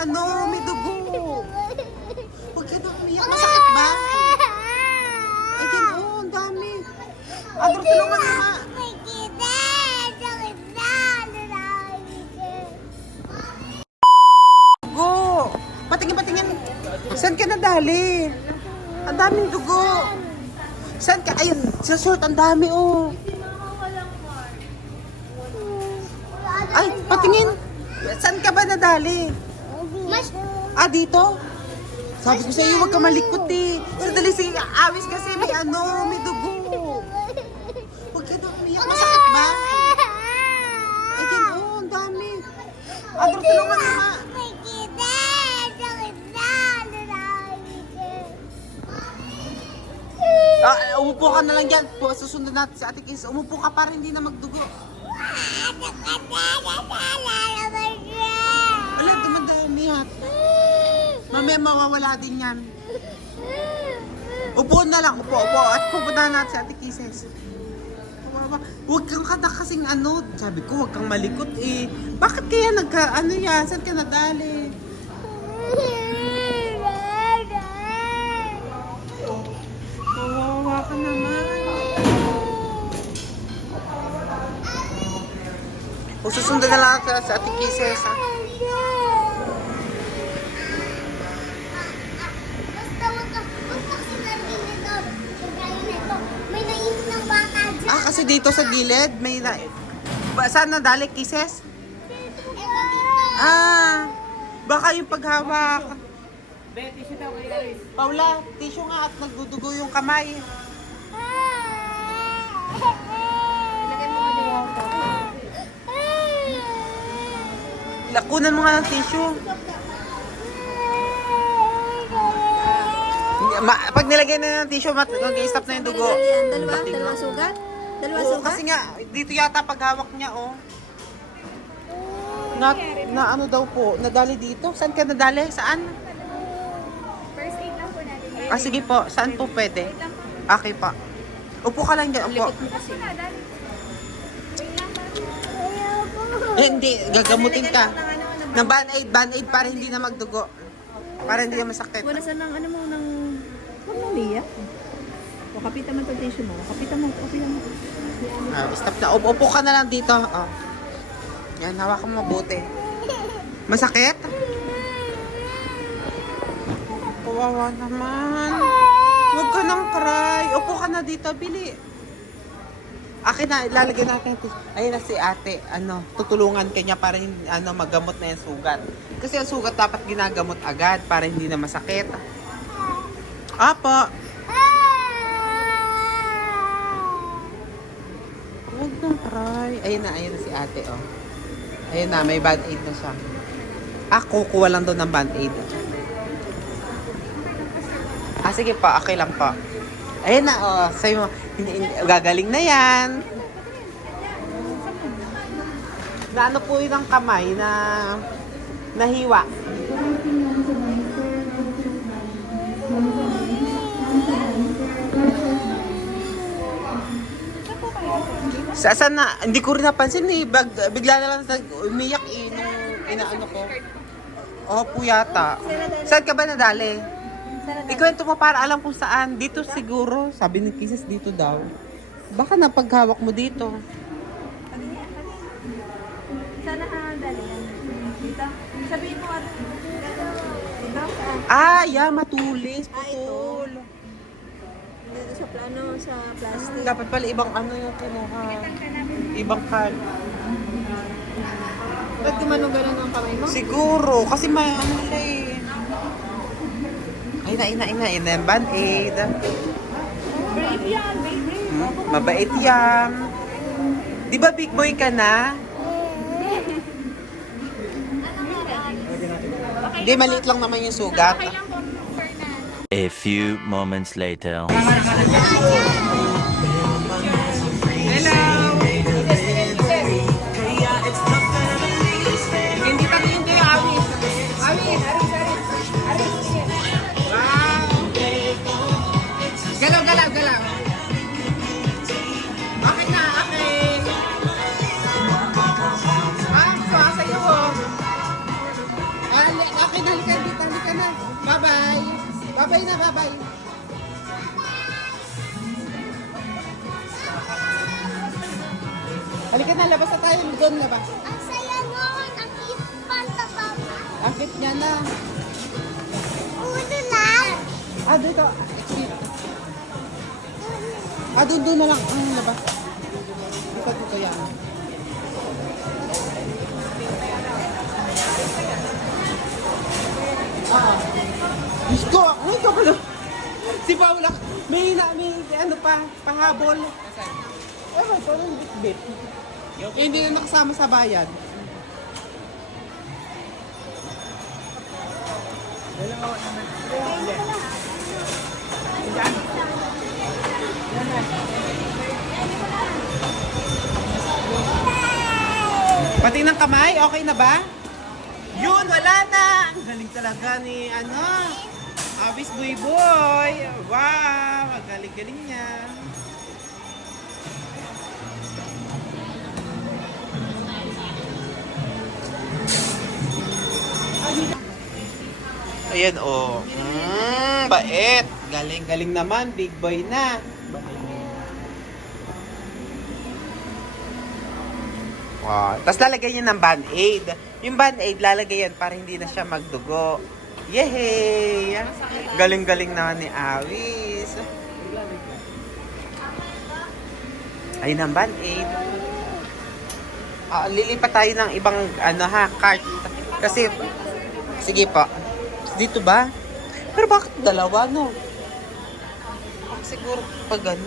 ano, may dugo. Huwag ka daw umiyak. Masakit ba? Ayan, oh, ang dami. Andrew, tulungan mo nga. Dugo. Patingin, patingin. Saan ka nadali? Ang daming dugo. Saan ka? Ayun, sa short, ang dami, oh. Ay, patingin. Saan ka ba nadali? Mas, Ah, dito? Sabi ko sa iyo, huwag ka malikot eh. Sandali, sige, awis kasi may ano, may dugo. Huwag ka daw umiyak. Masakit ba? Ayan, oh, ang dami. Andrew, tulungan mo nga. Ah, umupo ka na lang dyan. Susunod natin si Ate Kiss. Umupo ka para hindi na magdugo. Hat. Mamaya mawawala din yan. Upo na lang, upo, upo. At pupunta natin si Ate Kisses. Kawawa. Huwag kang kada kasing ano. Sabi ko, huwag kang malikot eh. Bakit kaya nagka, ano yan? Saan ka nadali? O susunod na lang sa Ate Kisses ha. Dito sa gilid, may na... Saan nadali, Kisses? Ah, baka yung paghawak. Betty, siya daw kay Aris. Paula, tissue nga at nagdudugo yung kamay. Lakunan mo nga ng tissue. Ma, pag nilagay na ng tissue, mag-i-stop na yung dugo. Dalawa? Pati Dalawa nga. sugat? Dalawa Oo, kasi nga, dito yata paghawak niya, oh. Na, na ano daw po, nadali dito. Saan ka nadali? Saan? First aid lang po natin. Ah, sige po. Saan po pwede? Okay pa. Upo ka lang dyan. Upo. Eh, hindi. Gagamutin ka. Ng band-aid, band-aid para hindi na magdugo. Para hindi na masakit. Wala sa nang ano mo nang... Huwag mo umiyak. O kapitan mo itong tissue mo. Kapitan mo, kapitan mo. Ah, stop na. Upo, upo ka na lang dito. Oh. Yan, hawakan mo mabuti. Masakit? Kawawa naman. Huwag ka nang cry. Upo ka na dito, Bili. Akin na, ilalagay natin. Ayun na si ate. Ano, tutulungan kanya para hindi, ano, magamot na yung sugat. Kasi ang sugat dapat ginagamot agad para hindi na masakit. Apo. Cry. Ayun na, ayun na si ate, oh. Ayun na, may band-aid na siya. Ah, kukuha lang doon ng band-aid. Ah, sige pa, okay lang pa. Ayun na, oh. Sa'yo, hindi, gagaling na yan. Na ano po yun ang kamay na nahiwa. Sa saan na, hindi ko rin napansin eh. Bag, bigla na lang nag- umiyak eh, nung inaano ko. Oo po yata. Saan ka ba nadali? Ikwento mo para alam kung saan. Dito siguro. Sabi ni Kisses dito daw. Baka napaghawak mo dito. Sana ha, dali yan. Dito. Sabihin mo. Dito? Ah, yeah, matulis. Putol. Dito sa plano, sa plastic. Dapat pala ibang ano yung kinuha. Ibang card. Ba't gumano ganun ang kamay mo? Siguro, kasi may ano siya eh. Ay na, ina, ina, ina, band-aid. Brave yan, baby. Hmm, mabait yan. Di ba big boy ka na? Hindi, maliit lang naman yung sugat. A few moments later. Hindi pa hindi, Awis. Awis, Aris, Aris. Aris. Wow. Galaw, galaw, galaw. Babay na, babay. Halika na, labas na tayo. Doon labas. Ang saya noon, ang ipanta ba? Akit niya na. Uno lang. Ah, dito. Excuse. Ah, doon, doon na lang. Ang labas. Dito, dito yan. May, na, may ano pa, pahabol. Eh, ba, ito yung bit-bit. Eh, hindi na nakasama sa bayan. Pati ng kamay, okay na ba? Yun, wala na! Ang galing talaga ni, ano, Abis Boy Boy. Wow, ang galing-galing niya. Ayan, oh. Mm, bait. Galing-galing naman, big boy na. Wow. Tapos lalagay niya ng band-aid. Yung band-aid, lalagay yan para hindi na siya magdugo. Yehey! Galing-galing naman ni Awis. Ayun ang band-aid. Ah, lilipat tayo ng ibang ano ha, cart. Kasi, sige po. Dito ba? Pero bakit dalawa, no? Siguro pag ano.